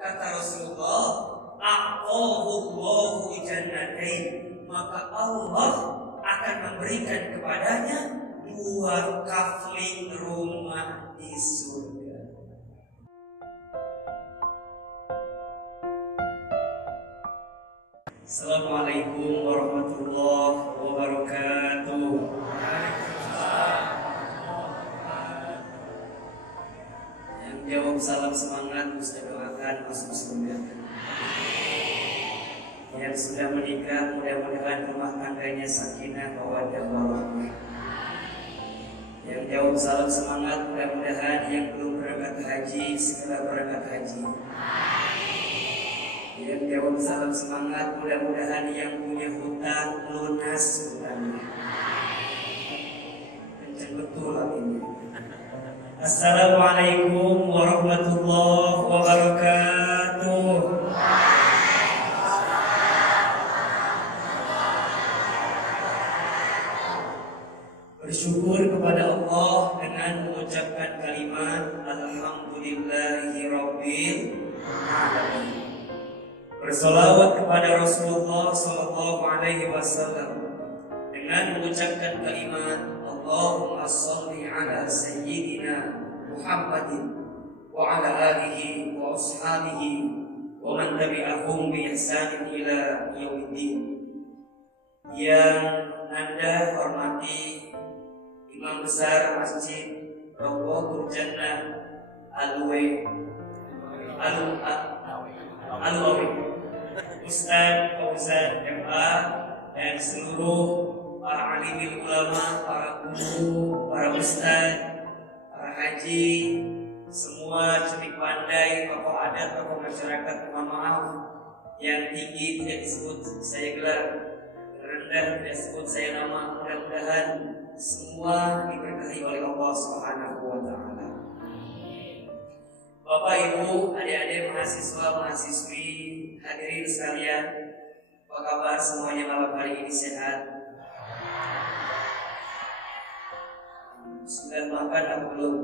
Kata Rasulullah, a'tahullahu jannatain, maka Allah akan memberikan kepadanya 2 kafling rumah di surga. Assalamualaikum warahmatullahi wabarakatuh. Yang jawab salam semangat, Ustaz doakan masuk surga. Yang sudah menikah, mudah-mudahan rumah tangganya sakinah mawaddah warahmah. Yang jawab salam semangat, mudah-mudahan yang belum berangkat haji segera berangkat haji. Yang jawab salam semangat, mudah-mudahan yang punya hutang lunas hutangnya. Kencang betul ini. Assalamualaikum warahmatullahi wabarakatuh. Bersyukur kepada Allah dengan mengucapkan kalimat Alhamdulillahirabbil alamin. Bersolawat kepada Rasulullah Sallallahu Alaihi Wasallam dengan mengucapkan kalimat Allahumma salli ala Sayyidina Muhammadin wa ala alihi wa ashabihi wa man tabi'ahum bi ihsanin ila yaumiddin. Yang Anda hormati Imam Besar Masjid Rawdatul Jannah Alwi Ustaz Fauzan MA dan seluruh para alim ulama, para guru, para ustaz, para haji, semua cerdik pandai, tokoh adat, tokoh masyarakat, mohon maaf yang tinggi tidak disebut saya gelar, rendah tidak disebut saya nama. Mudah-mudahan semua diberkahi oleh Allah Subhanahu wa taala. Bapak, Ibu, adik-adik, mahasiswa, mahasiswi, hadirin sekalian, apa kabar semuanya malam hari ini? Sehat? Sudah makan atau belum?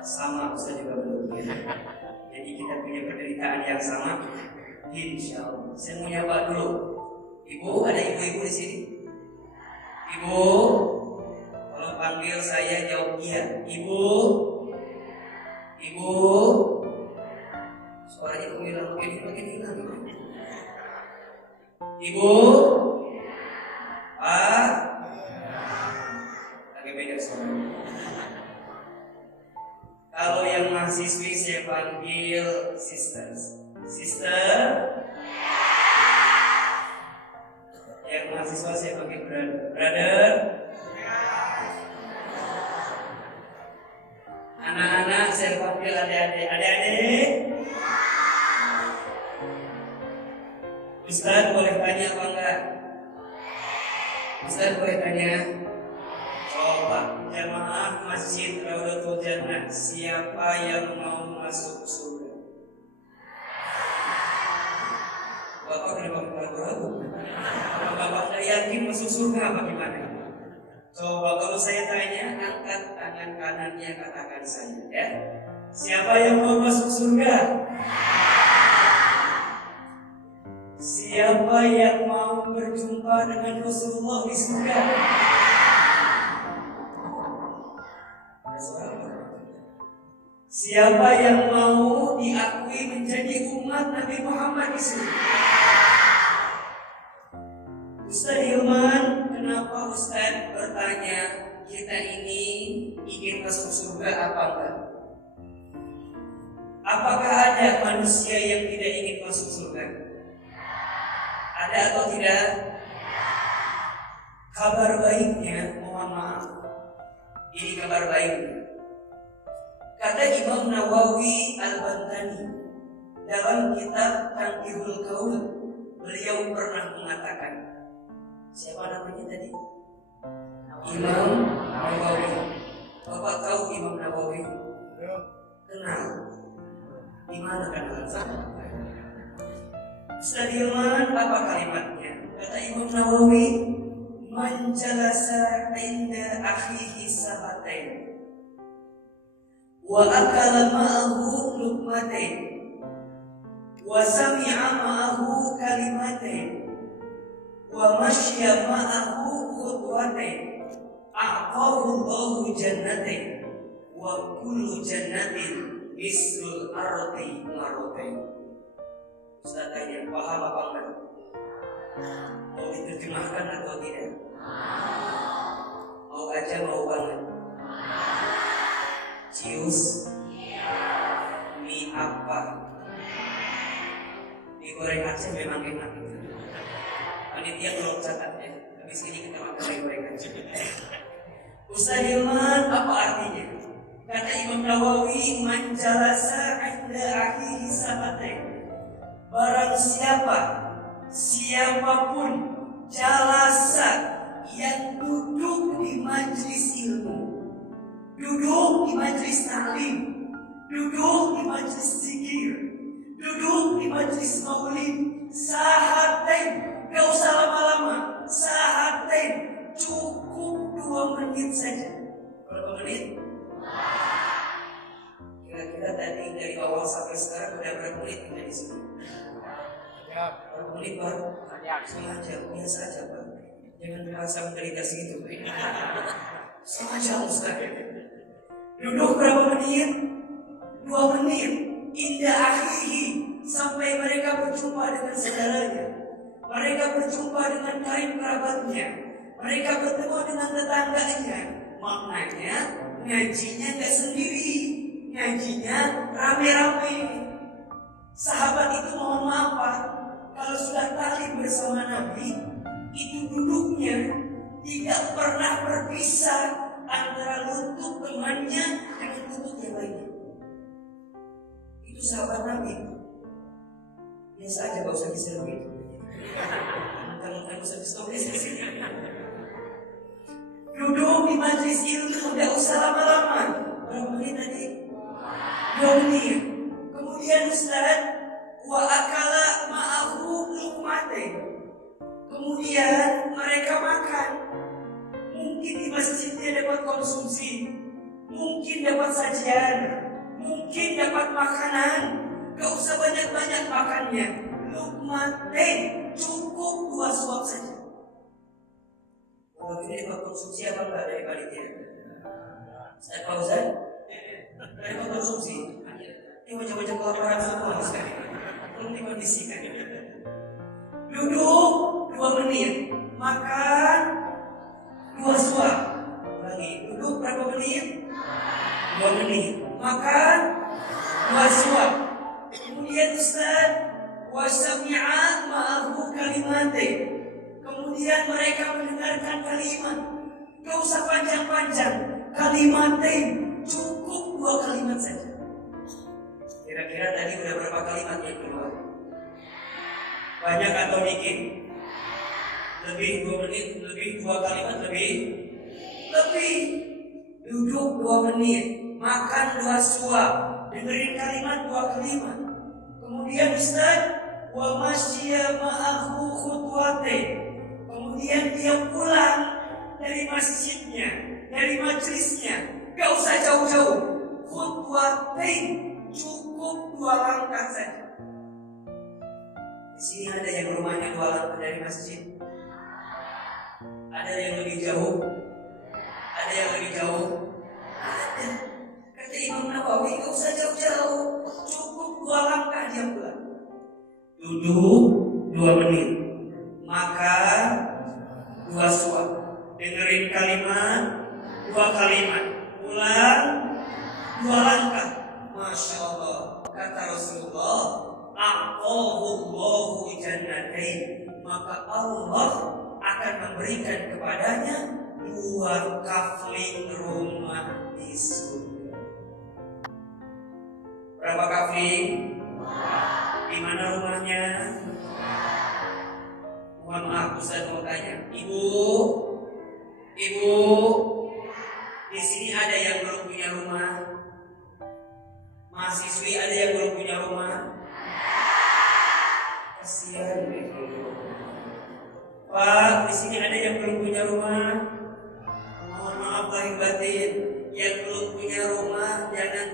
Sama, Ustaz juga belum ya. Jadi kita punya penderitaan yang sama, insya Allah. Saya mau nyapa dulu. Ibu, ada ibu-ibu di sini? Ibu, kalau panggil saya jawab iya. Ibu, Ibu, suaranya kok hilang, makin hilang. Ibu, Pak, agak beda suaranya. Kalau yang mahasiswi saya panggil sisters. Sister, yang mahasiswa saya panggil brother. Brother, anak-anak saya panggil adik-adik. Adik-adik, Ustaz boleh tanya apa enggak? Ustaz boleh tanya? Coba jamaah Masjid Rawdatul Jannah, siapa yang mau masuk surga? Bapak kenapa ragu-ragu? Bapak tidak yakin masuk surga apa gimana? Coba kalau saya tanya, angkat tangan kanannya, katakan saya ya. Siapa yang mau masuk surga? Siapa yang mau berjumpa dengan Rasulullah di surga? Siapa yang mau diakui menjadi umat Nabi Muhammad di surga? Ustaz Hilman, kenapa Ustaz bertanya kita ini ingin masuk surga apa enggak? Apakah ada manusia yang tidak ingin masuk surga? Ada atau tidak? Kabar baiknya, mohon maaf, ini kabar baiknya. Kata Imam Nawawi Al-Bantani dalam kitab Tanqihul Qaul, beliau pernah mengatakan, siapa namanya tadi? Imam Nawawi. Bapak tahu Imam Nawawi? Kenal. Di mana kenalan sama? Ustaz Hilman, apa kalimatnya? Kata Imam Nawawi, man jalasa inda akhihi sabatain wa akala ma'ahu luqmatain wa sami'a ma'ahu kalimatain wa masya ma'ahu khutwatain a'tahu Allahu jannatain wa kullu jannatin mislul ardi marratain. Ustaz tanya, paham apa enggak? Mau diterjemahkan atau tidak? Mau aja mau banget? Cius? Mie apa? Digoreng Aceh memang enak. Panitia belum catat ya. Habis ini kita makan goreng Aceh. Ustaz Hilman, apa artinya? Kata Imam Nawawi, man jalasa 'inda akhihi sabatain. Barang siapapun jalasa yang duduk di majlis ilmu, duduk di majlis ta'lim, duduk di majlis zikir, duduk di majlis maulid, sahatain, gak usah lama-lama, sahatain, cukup 2 menit saja. Berapa menit? Kira-kira tadi dari awal sampai sekarang udah berapa menit kita di sini? Berapa menit baru? Setengah jam, biasa aja Pak. Jangan merasa menderita segitu. Setengah jam Ustaz. Duduk berapa menit? 2 menit. Indah akhihi, sampai mereka berjumpa dengan saudaranya. Mereka berjumpa dengan kain kerabatnya. Mereka bertemu dengan tetangganya. Maknanya ngajinya gak sendiri, ngajinya rame-rame. Sahabat itu mohon maaf Pak, kalau sudah taklim bersama Nabi, itu duduknya tidak pernah berpisah antara lutut temannya dengan lutut yang lainnya. Itu sahabat Nabi. Biasa aja gak usah bisa begitu. Kalau usah bisa sini. Duduk di majlis ilmu, gak usah lama-lama. Berapa menit tadi? 2 menit. Kemudian Ustaz, wa akala ma'ahu luqmatain. Kemudian mereka makan. Mungkin di masjidnya dapat konsumsi, mungkin dapat sajian, mungkin dapat makanan. Gak usah banyak-banyak makannya. Luqmatain, cukup 2 suap saja. Kalau ini dapat konsumsi apa enggak dari panitia? Saya Fauzan, dapat konsumsi. Ini wajah-wajah kelaparan semua sekali. Belum dikondisikan. Duduk 2 menit, makan 2 suap. Lagi duduk berapa menit? 2 menit, makan 2 suap. Kemudian Ustaz, wasami'a ma'ahu kalimatain. Kemudian mereka mendengarkan kalimat. Gak usah panjang-panjang. Kalimatain, cukup 2 kalimat saja. Kira-kira tadi udah berapa kalimat yang keluar? Banyak atau dikit? Lebih 2 menit, lebih 2 kalimat, lebih. Duduk 2 menit, makan 2 suap, dengerin kalimat 2 kalimat. Kemudian Ustaz, wa masya ma'ahu khutwatain. Kemudian dia pulang dari masjidnya, dari majelisnya, gak usah jauh-jauh. Khutwatain, cukup 2 langkah saja. Di sini ada yang rumahnya 2 langkah dari masjid. Ada yang lebih jauh. Ada yang lebih jauh. Ada. Kata Imam Nawawi, gak usah jauh-jauh. Cukup 2 langkah dia pulang. Duduk 2 menit, makan 2 suap, dengerin kalimat 2 kalimat, pulang 2 langkah. Masya Allah, kata Rasulullah, a'tahullahu jannatain, maka Allah akan memberikan kepadanya 2 kafling rumah di surga. Berapa kafling? Di mana rumahnya? Mohon maaf, Ustaz mau tanya, Ibu, di sini ada yang belum punya rumah? Mahasiswi ada yang belum punya rumah? Kasihan. Pak, di sini ada yang belum punya rumah? Mohon maaf lahir batin, yang belum punya rumah jangan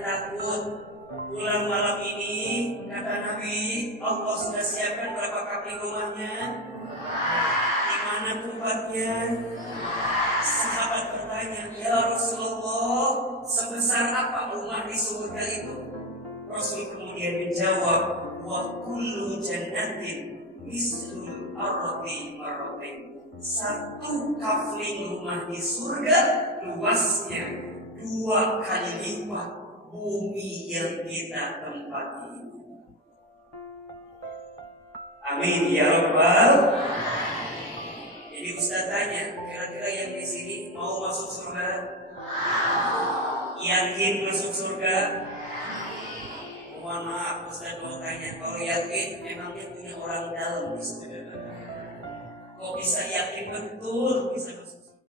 pulang malam ini, kata Nabi, Allah sudah siapkan berapa kaki rumahnya? Di mana tempatnya? Sahabat bertanya, ya Rasulullah, sebesar apa rumah di surga itu? Rasul kemudian menjawab, wa kullu jannatin mislul ardi marratain. Satu kafling rumah di surga luasnya 2 kali lipat bumi yang kita tempati ini. Amin ya Rabbal. Jadi Ustaz tanya, kira-kira yang di sini mau masuk surga? Yakin masuk surga? Mohon maaf Ustaz mau tanya, kalau yakin emangnya punya orang dalam di surga? Kok bisa yakin betul bisa masuk